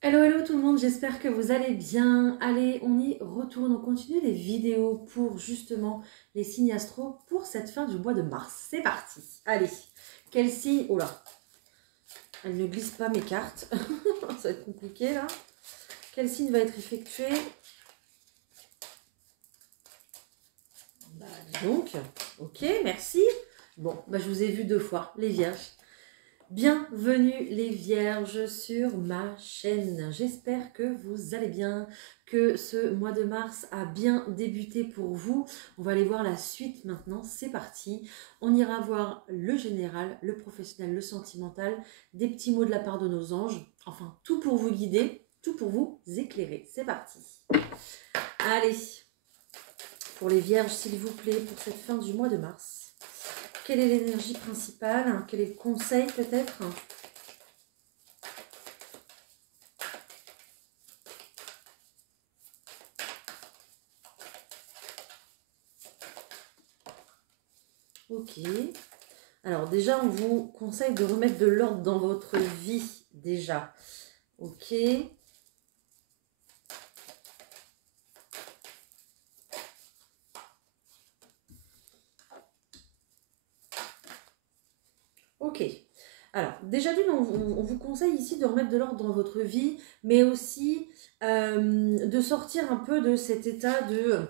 Hello, hello tout le monde, j'espère que vous allez bien. Allez, on y retourne, on continue les vidéos pour justement les signes astro pour cette fin du mois de mars. C'est parti. Allez, quel signe... Oh là, elle ne glisse pas mes cartes. Ça va être compliqué là. Quel signe va être effectué? Bah, dis donc, ok, merci. Bon, bah, je vous ai vu 2 fois, les vierges. Bienvenue les vierges sur ma chaîne. J'espère que vous allez bien, que ce mois de mars a bien débuté pour vous. On va aller voir la suite maintenant, c'est parti. On ira voir le général, le professionnel, le sentimental, des petits mots de la part de nos anges. Enfin, tout pour vous guider, tout pour vous éclairer. C'est parti. Allez, pour les vierges s'il vous plaît, pour cette fin du mois de mars. Quelle est l'énergie principale? Quel est le conseil peut-être? Ok. Alors déjà, on vous conseille de remettre de l'ordre dans votre vie déjà. Ok. Ok. Alors, déjà d'une, on vous conseille ici de remettre de l'ordre dans votre vie, mais aussi de sortir un peu de cet état de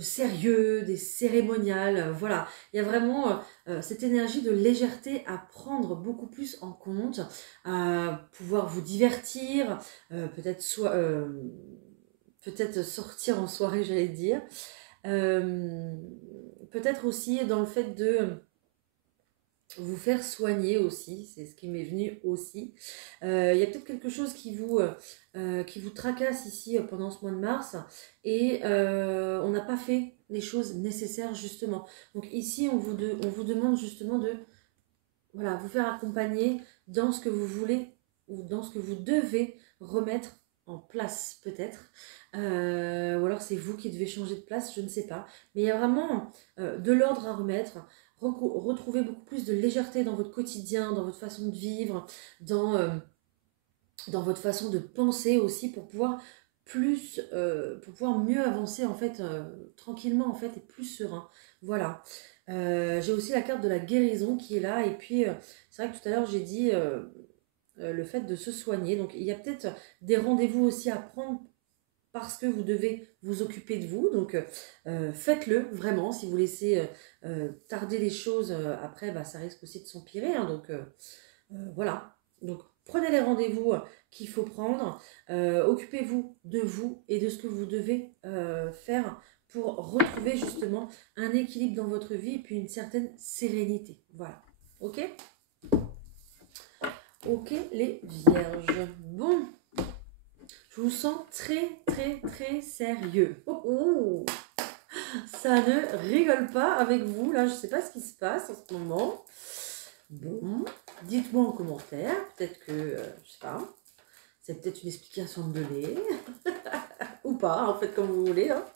sérieux, des cérémoniales. Voilà, il y a vraiment cette énergie de légèreté à prendre beaucoup plus en compte, à pouvoir vous divertir, peut-être sortir en soirée, j'allais dire. Peut-être aussi dans le fait de vous faire soigner aussi, c'est ce qui m'est venu aussi. Il y a peut-être quelque chose qui vous tracasse ici pendant ce mois de mars et on n'a pas fait les choses nécessaires justement. Donc ici, on vous demande justement de voilà, vous faire accompagner dans ce que vous voulez ou dans ce que vous devez remettre en place peut-être. Ou alors c'est vous qui devez changer de place, je ne sais pas. Mais il y a vraiment de l'ordre à remettre, retrouver beaucoup plus de légèreté dans votre quotidien, dans votre façon de vivre, dans votre façon de penser aussi pour pouvoir mieux avancer en fait tranquillement en fait et plus serein. Voilà. J'ai aussi la carte de la guérison qui est là et puis c'est vrai que tout à l'heure j'ai dit le fait de se soigner. Donc il y a peut-être des rendez-vous aussi à prendre parce que vous devez vous occuper de vous. Donc faites-le vraiment. Si vous laissez tarder les choses, après bah, ça risque aussi de s'empirer. Hein, donc voilà. Donc prenez les rendez-vous qu'il faut prendre. Occupez-vous de vous et de ce que vous devez faire pour retrouver justement un équilibre dans votre vie et puis une certaine sérénité. Voilà. Ok? Ok les vierges. Bon. Je vous sens très, très, très sérieux. Oh, oh. Ça ne rigole pas avec vous. Là, je ne sais pas ce qui se passe en ce moment. Bon, dites-moi en commentaire. Peut-être que, je sais pas, c'est peut-être une explication de donner. Ou pas, en fait, comme vous voulez. Hein.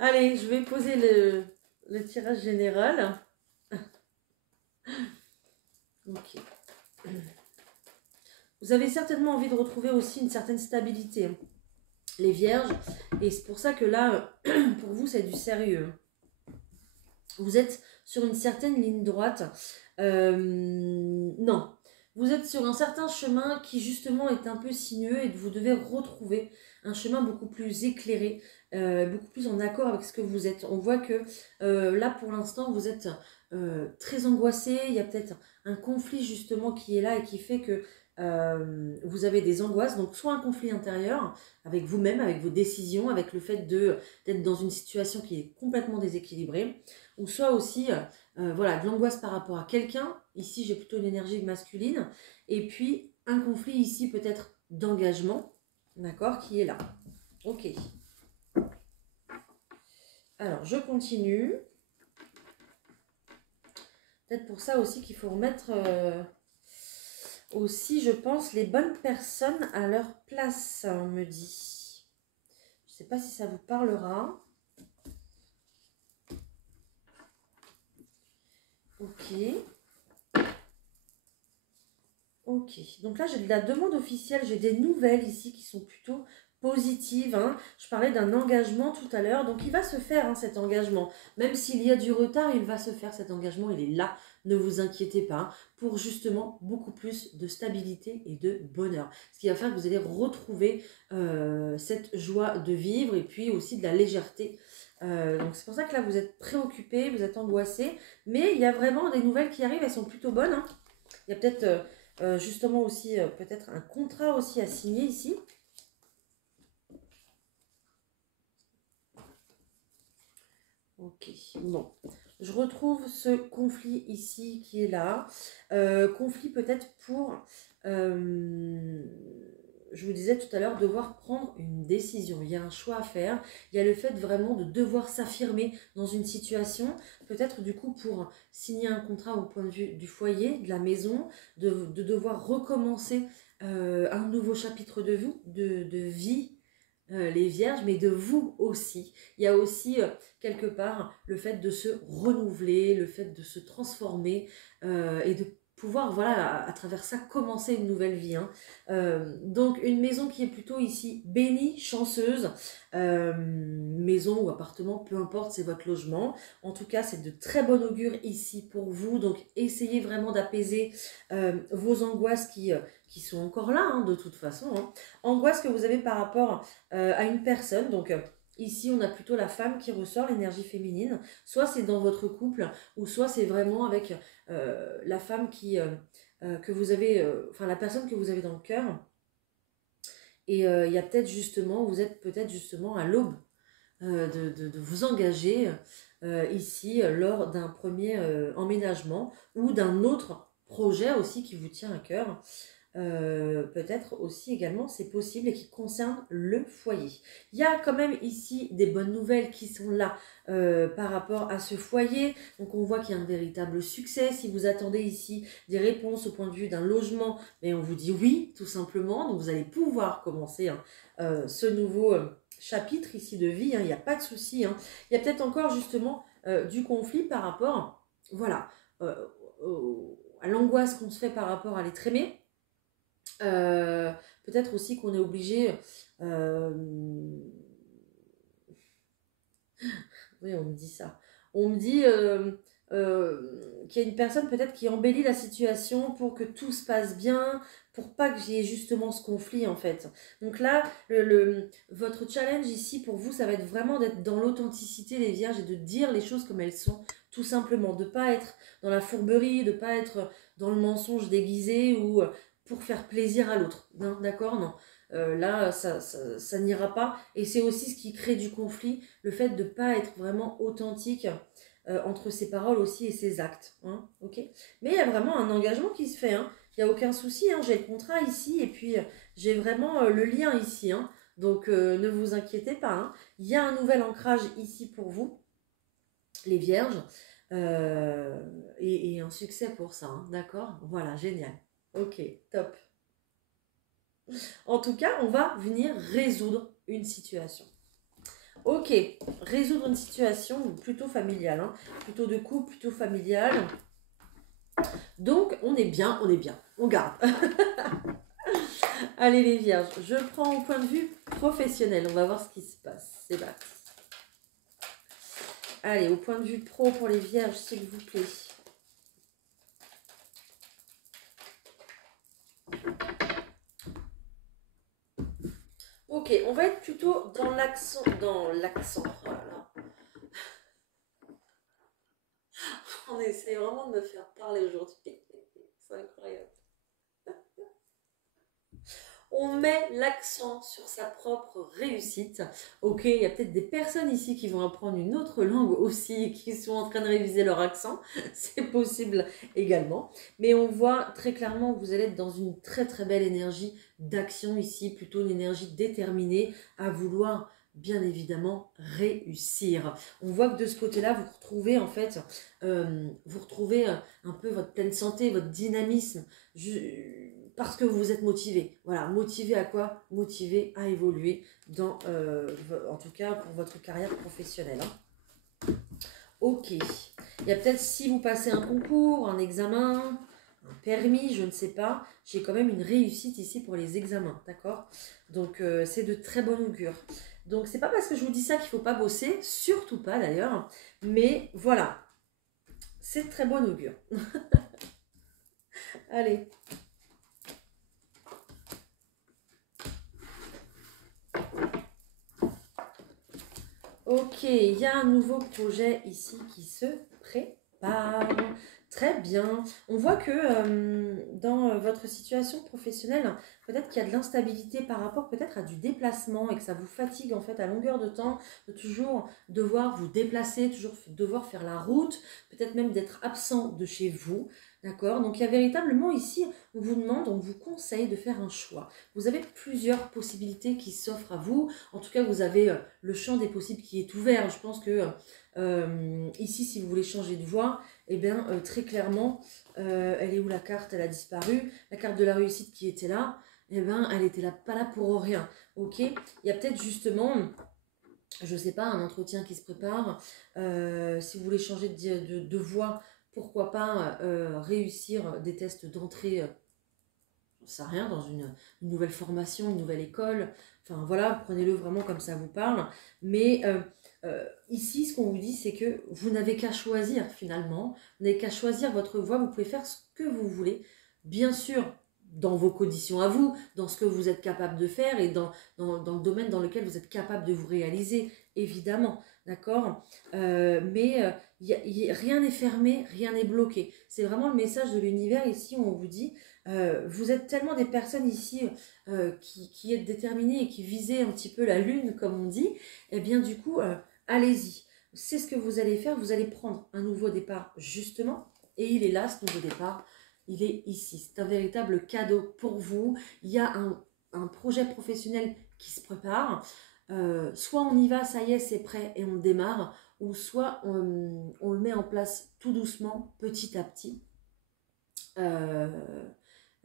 Allez, je vais poser le tirage général. Ok. Vous avez certainement envie de retrouver aussi une certaine stabilité. Hein. Les vierges. Et c'est pour ça que là, pour vous, c'est du sérieux. Vous êtes sur une certaine ligne droite. Non. Vous êtes sur un certain chemin qui justement est un peu sinueux et vous devez retrouver un chemin beaucoup plus éclairé, beaucoup plus en accord avec ce que vous êtes. On voit que là pour l'instant vous êtes très angoissé, il y a peut-être un conflit justement qui est là et qui fait que vous avez des angoisses, donc soit un conflit intérieur avec vous-même, avec vos décisions, avec le fait d'être dans une situation qui est complètement déséquilibrée, ou soit aussi voilà, de l'angoisse par rapport à quelqu'un. Ici, j'ai plutôt une énergie masculine. Et puis, un conflit ici peut-être d'engagement, d'accord, qui est là. Ok. Alors, je continue. Peut-être pour ça aussi qu'il faut remettre aussi, je pense, les bonnes personnes à leur place, on me dit. Je ne sais pas si ça vous parlera. Ok. Ok, donc là j'ai de la demande officielle, j'ai des nouvelles ici qui sont plutôt positives, hein. Je parlais d'un engagement tout à l'heure, donc il va se faire, hein, cet engagement. Même s'il y a du retard, il va se faire cet engagement, il est là, ne vous inquiétez pas, hein, pour justement beaucoup plus de stabilité et de bonheur. Ce qui va faire que vous allez retrouver cette joie de vivre et puis aussi de la légèreté. Donc c'est pour ça que là vous êtes préoccupé, vous êtes angoissé, mais il y a vraiment des nouvelles qui arrivent, elles sont plutôt bonnes, hein. Il y a peut-être justement aussi peut-être un contrat aussi à signer ici. Ok, bon. Je retrouve ce conflit ici qui est là. Conflit peut-être pour, je vous disais tout à l'heure, devoir prendre une décision. Il y a un choix à faire. Il y a le fait vraiment de devoir s'affirmer dans une situation. Peut-être du coup pour signer un contrat au point de vue du foyer, de la maison, de devoir recommencer un nouveau chapitre de vie, les vierges, mais de vous aussi. Il y a aussi quelque part le fait de se renouveler, le fait de se transformer et de pouvoir, voilà, à travers ça, commencer une nouvelle vie, hein. Donc une maison qui est plutôt ici bénie, chanceuse, maison ou appartement, peu importe, c'est votre logement. En tout cas, c'est de très bon augure ici pour vous. Donc essayez vraiment d'apaiser vos angoisses qui sont encore là, hein, de toute façon, hein. Angoisse que vous avez par rapport à une personne. Donc ici, on a plutôt la femme qui ressort, l'énergie féminine. Soit c'est dans votre couple, ou soit c'est vraiment avec la femme que vous avez, enfin la personne que vous avez dans le cœur. Et il y a peut-être justement, vous êtes peut-être justement à l'aube de vous engager ici lors d'un premier emménagement ou d'un autre projet aussi qui vous tient à cœur. Peut-être aussi également c'est possible et qui concerne le foyer. Il y a quand même ici des bonnes nouvelles qui sont là par rapport à ce foyer. Donc on voit qu'il y a un véritable succès. Si vous attendez ici des réponses au point de vue d'un logement, mais on vous dit oui tout simplement. Donc vous allez pouvoir commencer, hein, ce nouveau chapitre ici de vie, hein. Il n'y a pas de souci, hein. Il y a peut-être encore justement du conflit par rapport, voilà, à l'angoisse qu'on se fait par rapport à l'être aimé. Peut-être aussi qu'on est obligé, oui, on me dit ça, on me dit qu'il y a une personne peut-être qui embellit la situation pour que tout se passe bien, pour pas que j'y ai justement ce conflit en fait. Donc là, votre challenge ici pour vous, ça va être vraiment d'être dans l'authenticité des vierges et de dire les choses comme elles sont, tout simplement, de pas être dans la fourberie, de pas être dans le mensonge déguisé ou pour faire plaisir à l'autre. D'accord? Non. Là, ça n'ira pas. Et c'est aussi ce qui crée du conflit, le fait de ne pas être vraiment authentique entre ses paroles aussi et ses actes. Hein, ok. Mais il y a vraiment un engagement qui se fait. Hein. Il n'y a aucun souci. Hein. J'ai le contrat ici et puis j'ai vraiment le lien ici. Hein. Donc ne vous inquiétez pas. Hein. Il y a un nouvel ancrage ici pour vous, les vierges. Et un succès pour ça. Hein. D'accord? Voilà, génial. Ok, top. En tout cas, on va venir résoudre une situation. Ok, résoudre une situation plutôt familiale, hein, plutôt de couple, plutôt familiale. Donc, on est bien, on garde. Allez les vierges, je prends au point de vue professionnel, on va voir ce qui se passe. C'est parti. Allez, au point de vue pro pour les vierges, s'il vous plaît. Ok, on va être plutôt dans l'accent, voilà. On essaie vraiment de me faire parler aujourd'hui. C'est incroyable. On met l'accent sur sa propre réussite. Ok, il y a peut-être des personnes ici qui vont apprendre une autre langue aussi, qui sont en train de réviser leur accent. C'est possible également. Mais on voit très clairement que vous allez être dans une très très belle énergie d'action ici, plutôt une énergie déterminée à vouloir bien évidemment réussir. On voit que de ce côté-là, vous retrouvez en fait, un peu votre pleine santé, votre dynamisme, parce que vous êtes motivé. Voilà, motivé à quoi? Motivé à évoluer dans, en tout cas pour votre carrière professionnelle. Hein. Ok. Il y a peut-être si vous passez un concours, un examen, un permis, je ne sais pas. J'ai quand même une réussite ici pour les examens, d'accord? Donc, c'est de très bon augure. Donc, c'est pas parce que je vous dis ça qu'il ne faut pas bosser, surtout pas d'ailleurs. Mais voilà, c'est de très bon augure. Allez. Ok, il y a un nouveau projet ici qui se prépare. Très bien. On voit que dans votre situation professionnelle, peut-être qu'il y a de l'instabilité par rapport peut-être à du déplacement et que ça vous fatigue en fait à longueur de temps de toujours devoir vous déplacer, toujours devoir faire la route, peut-être même d'être absent de chez vous. D'accord? Donc il y a véritablement ici, on vous demande, on vous conseille de faire un choix. Vous avez plusieurs possibilités qui s'offrent à vous. En tout cas, vous avez le champ des possibles qui est ouvert. Je pense que ici, si vous voulez changer de voie, eh bien, très clairement, elle est où la carte? Elle a disparu. La carte de la réussite qui était là, eh bien, elle était là, pas là pour rien. Ok? Il y a peut-être justement, je sais pas, un entretien qui se prépare. Si vous voulez changer de voie, pourquoi pas réussir des tests d'entrée, j'en sais rien, dans une nouvelle formation, une nouvelle école. Enfin voilà, prenez-le vraiment comme ça vous parle. Mais ici, ce qu'on vous dit, c'est que vous n'avez qu'à choisir finalement. Vous n'avez qu'à choisir votre voie. Vous pouvez faire ce que vous voulez. Bien sûr, dans vos conditions à vous, dans ce que vous êtes capable de faire et dans le domaine dans lequel vous êtes capable de vous réaliser, évidemment. D'accord? Mais rien n'est fermé, rien n'est bloqué. C'est vraiment le message de l'univers ici où on vous dit vous êtes tellement des personnes ici qui êtes déterminées et qui visez un petit peu la lune, comme on dit, et bien du coup, allez-y. C'est ce que vous allez faire, vous allez prendre un nouveau départ justement, et il est là, ce nouveau départ, il est ici. C'est un véritable cadeau pour vous. Il y a un projet professionnel qui se prépare. Soit on y va, ça y est, c'est prêt et on démarre, ou soit on le met en place tout doucement, petit à petit.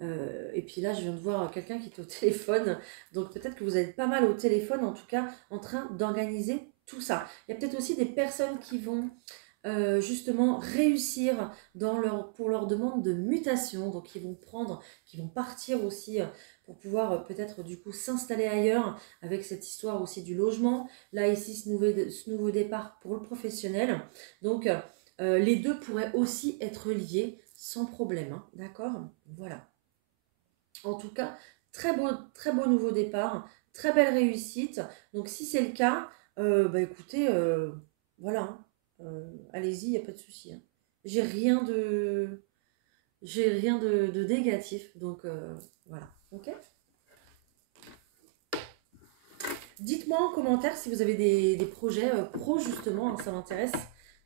Et puis là, je viens de voir quelqu'un qui est au téléphone. Donc peut-être que vous êtes pas mal au téléphone, en tout cas, en train d'organiser tout ça. Il y a peut-être aussi des personnes qui vont justement réussir pour leur demande de mutation. Donc qui vont partir aussi pour pouvoir peut-être du coup s'installer ailleurs avec cette histoire aussi du logement. Là, ici, ce nouveau départ pour le professionnel. Donc les deux pourraient aussi être liés sans problème. Hein, d'accord? Voilà. En tout cas, très beau nouveau départ, très belle réussite. Donc si c'est le cas, bah écoutez, voilà, hein, allez-y, il n'y a pas de souci. Hein. J'ai rien de négatif, donc voilà, ok. Dites-moi en commentaire si vous avez des projets pro justement, hein, ça m'intéresse.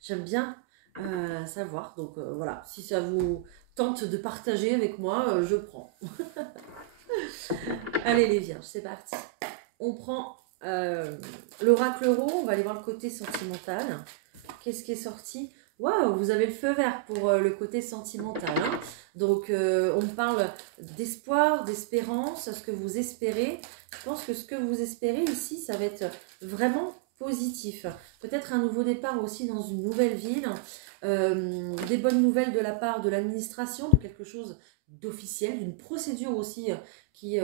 J'aime bien savoir, donc voilà, si ça vous tente de partager avec moi, je prends. Allez les vierges, c'est parti. On prend l'oracle euro, on va aller voir le côté sentimental. Qu'est-ce qui est sorti? Waouh, vous avez le feu vert pour le côté sentimental. Hein. Donc on parle d'espoir, d'espérance, ce que vous espérez. Je pense que ce que vous espérez ici, ça va être vraiment positif. Peut-être un nouveau départ aussi dans une nouvelle ville. Des bonnes nouvelles de la part de l'administration, de quelque chose d'officiel, d'une procédure aussi qui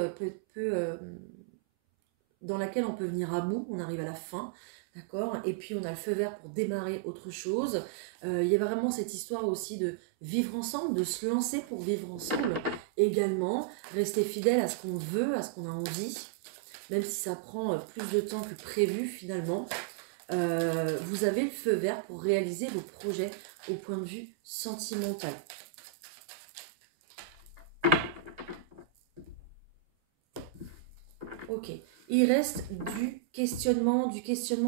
dans laquelle on peut venir à bout, on arrive à la fin, d'accord? Et puis on a le feu vert pour démarrer autre chose. Il y a vraiment cette histoire aussi de vivre ensemble, de se lancer pour vivre ensemble également, rester fidèle à ce qu'on veut, à ce qu'on a envie, même si ça prend plus de temps que prévu finalement. Vous avez le feu vert pour réaliser vos projets au point de vue sentimental. Ok, il reste du questionnement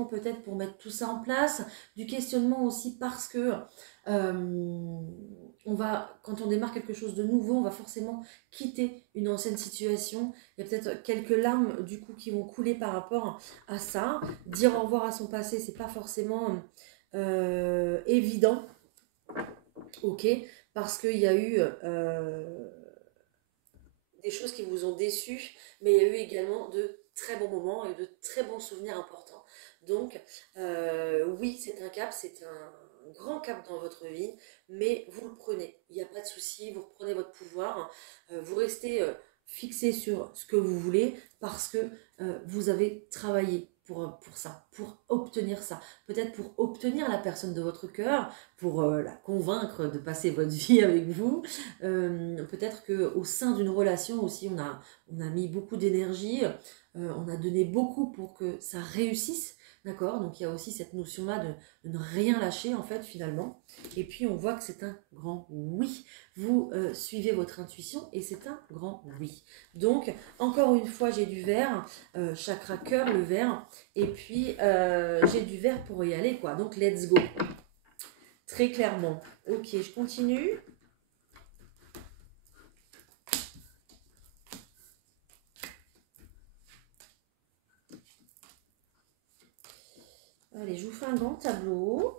peut-être pour mettre tout ça en place, du questionnement aussi parce que quand on démarre quelque chose de nouveau, on va forcément quitter une ancienne situation. Il y a peut-être quelques larmes du coup qui vont couler par rapport à ça. Dire au revoir à son passé, c'est pas forcément évident, ok, parce qu'il y a eu des choses qui vous ont déçu, mais il y a eu également de très bons moments et de très bons souvenirs importants. Donc, oui, c'est un cap, c'est grand cap dans votre vie, mais vous le prenez. Il n'y a pas de souci, vous reprenez votre pouvoir, vous restez fixé sur ce que vous voulez parce que vous avez travaillé pour ça, pour obtenir ça. Peut-être pour obtenir la personne de votre cœur, pour la convaincre de passer votre vie avec vous. Peut-être qu'au sein d'une relation aussi, on a mis beaucoup d'énergie, on a donné beaucoup pour que ça réussisse. D'accord? Donc il y a aussi cette notion-là de ne rien lâcher en fait finalement. Et puis on voit que c'est un grand oui. Vous suivez votre intuition et c'est un grand oui. Donc encore une fois j'ai du vert, chakra cœur le vert. Et puis j'ai du vert pour y aller quoi. Donc let's go. Très clairement. Ok, je continue. Allez, je vous fais un grand tableau.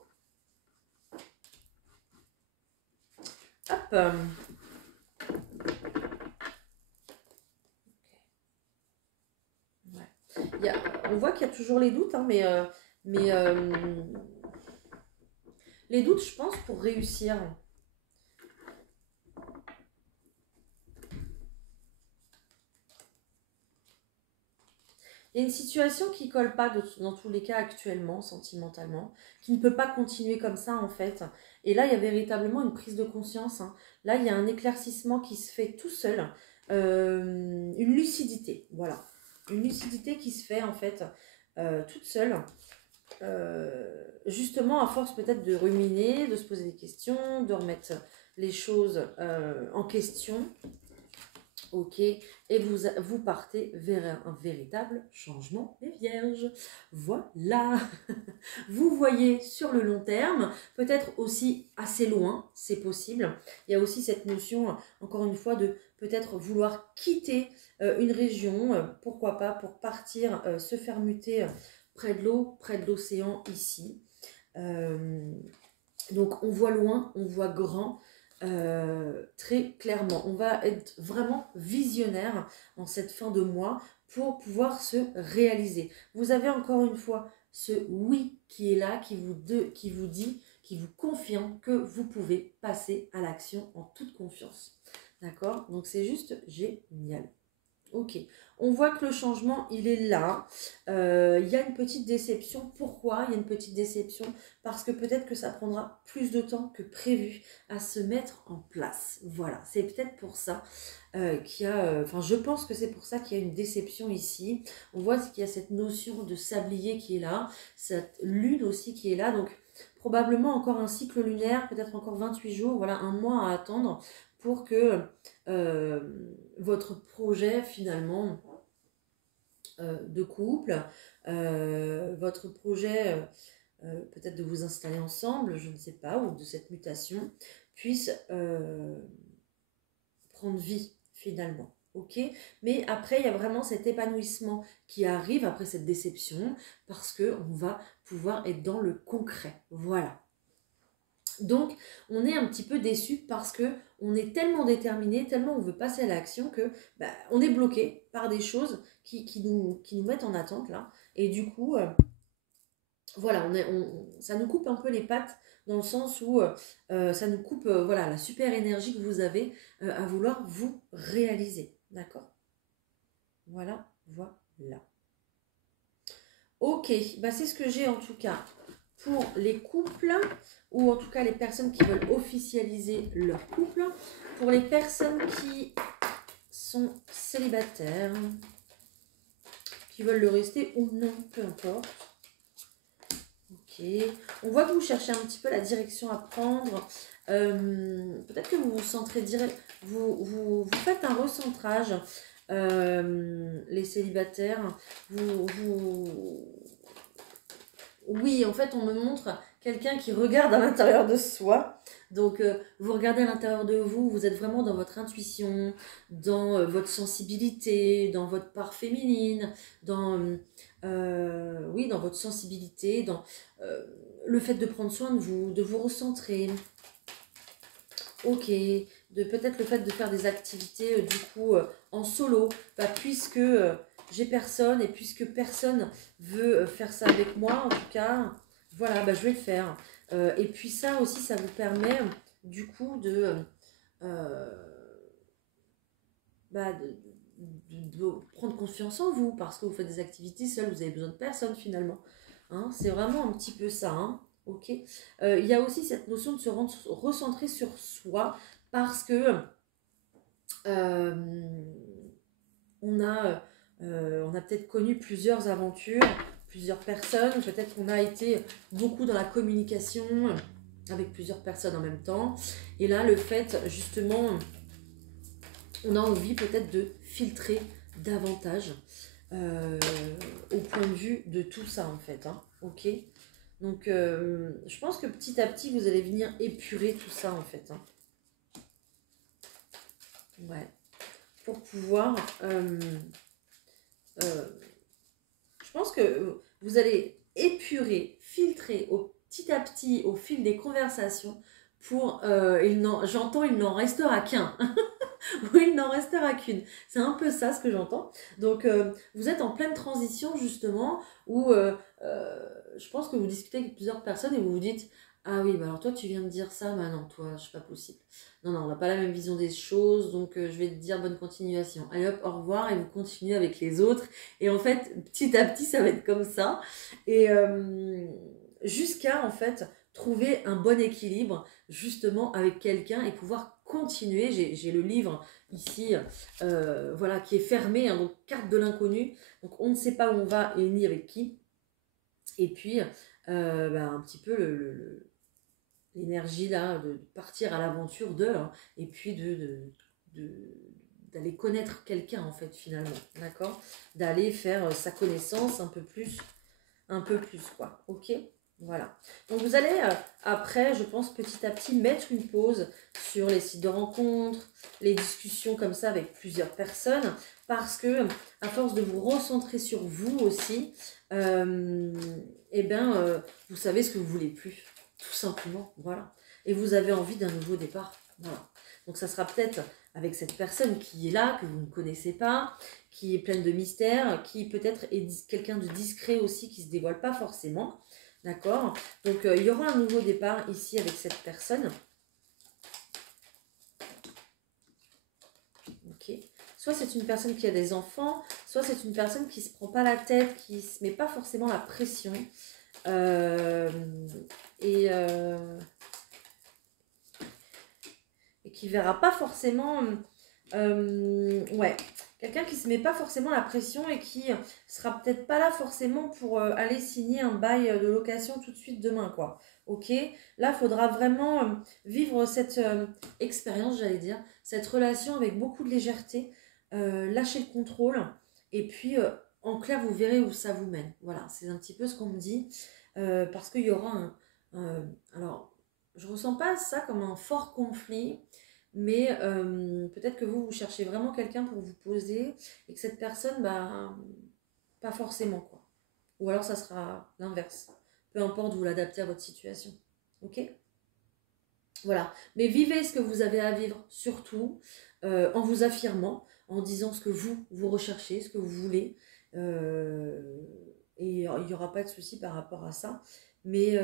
Hop. Ouais. On voit qu'il y a toujours les doutes, hein, mais les doutes, je pense, pour réussir. Il y a une situation qui ne colle pas dans tous les cas actuellement, sentimentalement, qui ne peut pas continuer comme ça en fait. Et là, il y a véritablement une prise de conscience. Hein. Là, il y a un éclaircissement qui se fait tout seul. Une lucidité, voilà. Une lucidité qui se fait en fait toute seule. Justement, à force peut-être de ruminer, de se poser des questions, de remettre les choses en question. Ok, et vous partez vers un véritable changement des vierges. Voilà. Vous voyez sur le long terme, peut-être aussi assez loin, c'est possible. Il y a aussi cette notion, encore une fois, de peut-être vouloir quitter une région, pourquoi pas, pour partir se faire muter près de l'eau, près de l'océan ici. Donc on voit loin, on voit grand. Très clairement, on va être vraiment visionnaire en cette fin de mois pour pouvoir se réaliser. Vous avez encore une fois ce oui qui est là, qui vous dit, qui vous confirme que vous pouvez passer à l'action en toute confiance. D'accord? Donc c'est juste génial. Ok, on voit que le changement, il est là. Il y a une petite déception. Pourquoi il y a une petite déception? Parce que peut-être que ça prendra plus de temps que prévu à se mettre en place. Voilà, c'est peut-être pour ça qu'il y a... Enfin, je pense que c'est pour ça qu'il y a une déception ici. On voit qu'il y a cette notion de sablier qui est là, cette lune aussi qui est là. Donc, probablement encore un cycle lunaire, peut-être encore 28 jours, voilà, un mois à attendre pour que votre projet finalement de couple, votre projet peut-être de vous installer ensemble, je ne sais pas, ou de cette mutation, puisse prendre vie finalement. Ok, mais après il y a vraiment cet épanouissement qui arrive après cette déception parce qu'on va pouvoir être dans le concret. Voilà. Donc, on est un petit peu déçu parce que on est tellement déterminé, tellement on veut passer à l'action que on est bloqué par des choses qui nous mettent en attente là. Et du coup, voilà, ça nous coupe un peu les pattes dans le sens où ça nous coupe voilà, la super énergie que vous avez à vouloir vous réaliser. D'accord? Voilà, voilà. Ok, c'est ce que j'ai en tout cas pour les couples, ou en tout cas les personnes qui veulent officialiser leur couple. Pour les personnes qui sont célibataires, qui veulent le rester ou non, peu importe. Ok, on voit que vous cherchez un petit peu la direction à prendre. Peut-être que vous vous centrez direct, vous faites un recentrage. Les célibataires, oui, en fait, on me montre quelqu'un qui regarde à l'intérieur de soi. Donc, vous regardez à l'intérieur de vous, vous êtes vraiment dans votre intuition, dans votre sensibilité, dans votre part féminine, oui, dans votre sensibilité, dans le fait de prendre soin de vous recentrer. Ok, de peut-être le fait de faire des activités du coup en solo, puisque j'ai personne et puisque personne veut faire ça avec moi, en tout cas, voilà, je vais le faire. Et puis ça aussi, ça vous permet du coup bah, de prendre confiance en vous, parce que vous faites des activités seules, vous avez besoin de personne finalement. Hein, c'est vraiment un petit peu ça. Hein, ok. Il y a aussi cette notion de se recentrer sur soi, parce que on a peut-être connu plusieurs aventures, plusieurs personnes, peut-être qu'on a été beaucoup dans la communication avec plusieurs personnes en même temps. Et là, le fait, justement, on a envie peut-être de filtrer davantage au point de vue de tout ça, en fait. Hein, ok. Donc, je pense que petit à petit, vous allez venir épurer tout ça, en fait. Hein. Ouais. Pour pouvoir... je pense que vous allez épurer, filtrer petit à petit au fil des conversations pour... j'entends, il n'en restera qu'un. Ou il n'en restera qu'une. C'est un peu ça ce que j'entends. Donc, vous êtes en pleine transition justement où je pense que vous discutez avec plusieurs personnes et vous vous dites « Ah oui, bah alors toi tu viens de dire ça, bah non, toi, je suis pas possible. Non, non, on n'a pas la même vision des choses, donc je vais te dire bonne continuation. Allez hop, au revoir, et vous continuez avec les autres. » Et en fait, petit à petit, ça va être comme ça. Et jusqu'à, en fait, trouver un bon équilibre, justement, avec quelqu'un et pouvoir continuer. J'ai le livre ici, voilà, qui est fermé, hein, donc carte de l'inconnu. Donc, on ne sait pas où on va et ni avec qui. Et puis, un petit peu l'énergie là de partir à l'aventure hein, et puis d'aller connaître quelqu'un en fait finalement, d'accord, d'aller faire sa connaissance un peu plus quoi, ok, voilà. Donc vous allez après, je pense, petit à petit mettre une pause sur les sites de rencontres, les discussions comme ça avec plusieurs personnes, parce que à force de vous recentrer sur vous aussi, vous savez ce que vous voulez plus, tout simplement, voilà. Et vous avez envie d'un nouveau départ, voilà. Donc ça sera peut-être avec cette personne qui est là, que vous ne connaissez pas, qui est pleine de mystères, qui peut-être est quelqu'un de discret aussi, qui ne se dévoile pas forcément, d'accord. Donc il y aura un nouveau départ ici avec cette personne. Ok. Soit c'est une personne qui a des enfants, soit c'est une personne qui ne se prend pas la tête, qui ne se met pas forcément la pression. Et qui verra pas forcément... ouais, quelqu'un qui se met pas forcément la pression et qui sera peut-être pas là forcément pour aller signer un bail de location tout de suite demain, quoi. Ok, là, il faudra vraiment vivre cette expérience, j'allais dire, cette relation avec beaucoup de légèreté, lâcher le contrôle, et puis en clair, vous verrez où ça vous mène. Voilà, c'est un petit peu ce qu'on me dit, parce qu'il y aura alors, je ressens pas ça comme un fort conflit, mais peut-être que vous cherchez vraiment quelqu'un pour vous poser et que cette personne, pas forcément, quoi. Ou alors ça sera l'inverse. Peu importe, vous l'adaptez à votre situation. Ok ? Voilà. Mais vivez ce que vous avez à vivre, surtout en vous affirmant, en disant ce que vous recherchez, ce que vous voulez. Et il n'y aura pas de souci par rapport à ça. Mais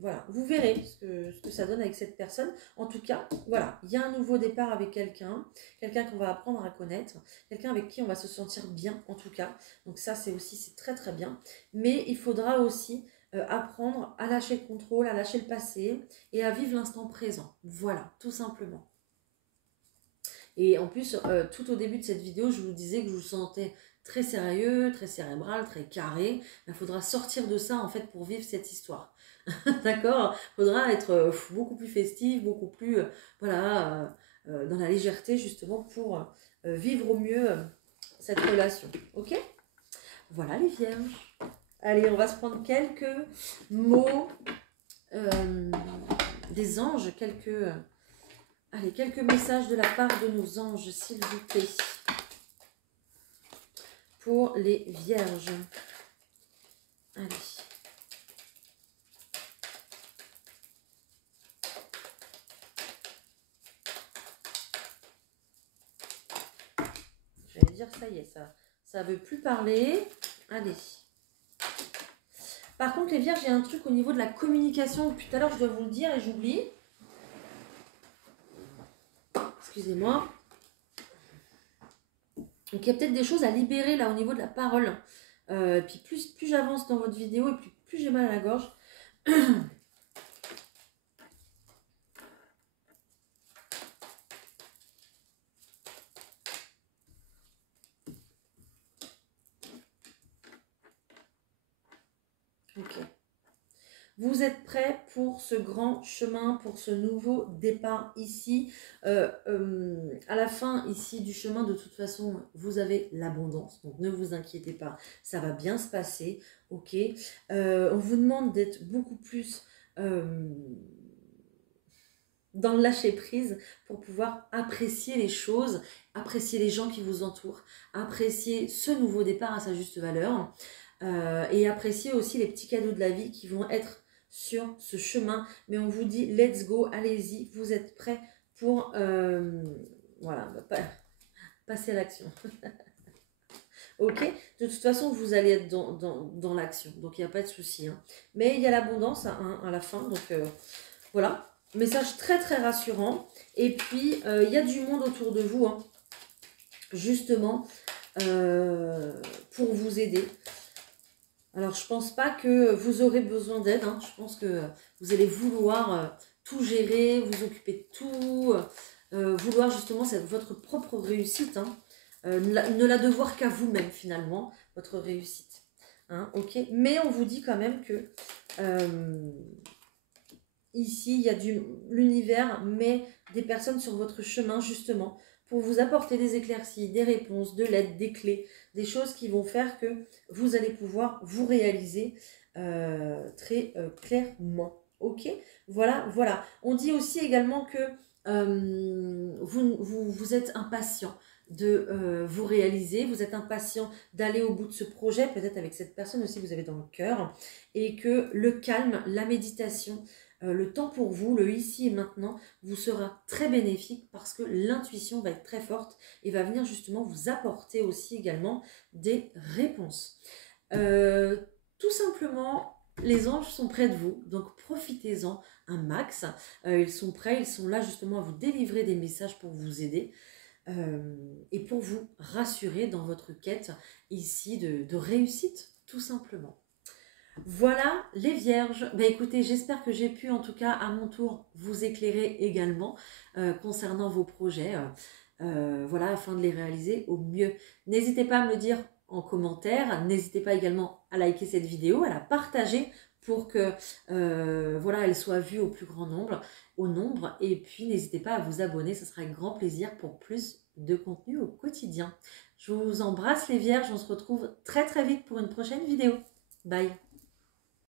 voilà, vous verrez ce que ça donne avec cette personne. En tout cas, voilà, il y a un nouveau départ avec quelqu'un qu'on va apprendre à connaître, quelqu'un avec qui on va se sentir bien, en tout cas. Donc ça, c'est très très bien. Mais il faudra aussi apprendre à lâcher le contrôle, à lâcher le passé et à vivre l'instant présent. Voilà, tout simplement. Et en plus, tout au début de cette vidéo, je vous disais que je vous sentais très sérieux, très cérébral, très carré. Il faudra sortir de ça en fait pour vivre cette histoire. D'accord ? Il faudra être beaucoup plus festif, beaucoup plus dans la légèreté justement pour vivre au mieux cette relation. Ok ? Voilà les vierges. Allez, on va se prendre quelques mots des anges, quelques messages de la part de nos anges, s'il vous plaît. Pour les vierges. Allez. J'allais dire, ça y est, ça veut plus parler. Allez. Par contre, les vierges, il y a un truc au niveau de la communication. Depuis tout à l'heure, je dois vous le dire et j'oublie. Excusez-moi. Donc, il y a peut-être des choses à libérer là au niveau de la parole. Puis plus j'avance dans votre vidéo et plus j'ai mal à la gorge. Ok. Vous êtes prêts pour ce grand chemin, pour ce nouveau départ ici. À la fin ici du chemin, de toute façon, vous avez l'abondance. Donc ne vous inquiétez pas, ça va bien se passer. Ok. On vous demande d'être beaucoup plus dans le lâcher prise pour pouvoir apprécier les choses, apprécier les gens qui vous entourent, apprécier ce nouveau départ à sa juste valeur et apprécier aussi les petits cadeaux de la vie qui vont être sur ce chemin. Mais on vous dit let's go, allez-y, vous êtes prêts pour voilà, passer à l'action. Ok, de toute façon vous allez être dans l'action, donc il n'y a pas de souci, hein. Mais il y a l'abondance à la fin, donc voilà. Message très très rassurant. Et puis, il y a du monde autour de vous, hein, justement, pour vous aider. Alors, je pense pas que vous aurez besoin d'aide. Hein. Je pense que vous allez vouloir tout gérer, vous occuper de tout, vouloir justement votre propre réussite. Hein. Ne la devoir qu'à vous-même, finalement, votre réussite. Hein, ok. Mais on vous dit quand même que... ici, il y a l'univers met des personnes sur votre chemin justement pour vous apporter des éclaircies, des réponses, de l'aide, des clés, des choses qui vont faire que vous allez pouvoir vous réaliser très clairement. Ok, voilà, voilà. On dit aussi également que vous êtes impatient de vous réaliser, vous êtes impatient d'aller au bout de ce projet, peut-être avec cette personne aussi vous avez dans le cœur, et que le calme, la méditation, le temps pour vous, le ici et maintenant, vous sera très bénéfique parce que l'intuition va être très forte et va venir justement vous apporter aussi également des réponses. Tout simplement, les anges sont près de vous, donc profitez-en un max. Ils sont prêts, ils sont là justement à vous délivrer des messages pour vous aider. Et pour vous rassurer dans votre quête ici de réussite, tout simplement. Voilà les vierges. Bah, écoutez, j'espère que j'ai pu en tout cas à mon tour vous éclairer également concernant vos projets, voilà, afin de les réaliser au mieux. N'hésitez pas à me le dire en commentaire, n'hésitez pas également à liker cette vidéo, à la partager pour que voilà, elle soit vue au plus grand nombre, et puis n'hésitez pas à vous abonner, ce sera avec grand plaisir pour plus de contenu au quotidien. Je vous embrasse les vierges, on se retrouve très très vite pour une prochaine vidéo. Bye.